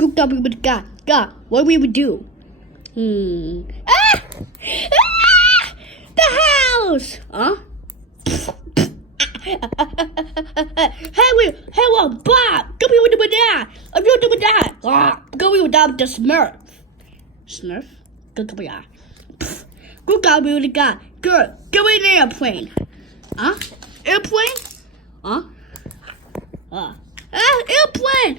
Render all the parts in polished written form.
Good God, we would God, what we would do? Ah! Ah! The house! Huh? Hey, Bob! Go be with that! I'm going to do that! Go be with that, the Smurf. Smurf? Go be that. Good God, we would God. Good. Go in the airplane. Huh? Airplane? Huh? Airplane!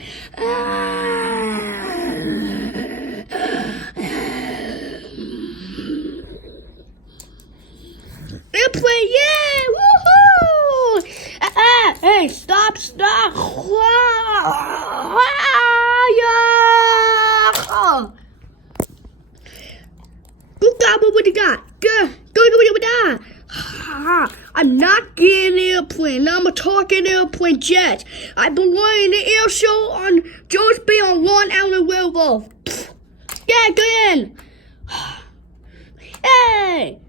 Airplane, yeah! Woohoo! Hey, stop! Yeah! Good God, what you got? Go with that! I'm not getting an airplane. I'm a talking airplane jet. I belong in the air show on Joe's Bay on Long Island Railroad. Yeah, go in. Hey!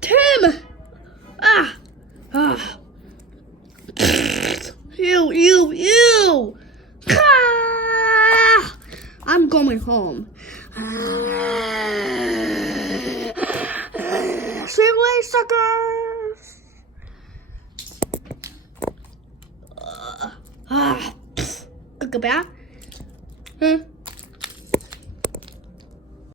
Tim! Ew! I'm going home. See you later, suckers! Goodbye.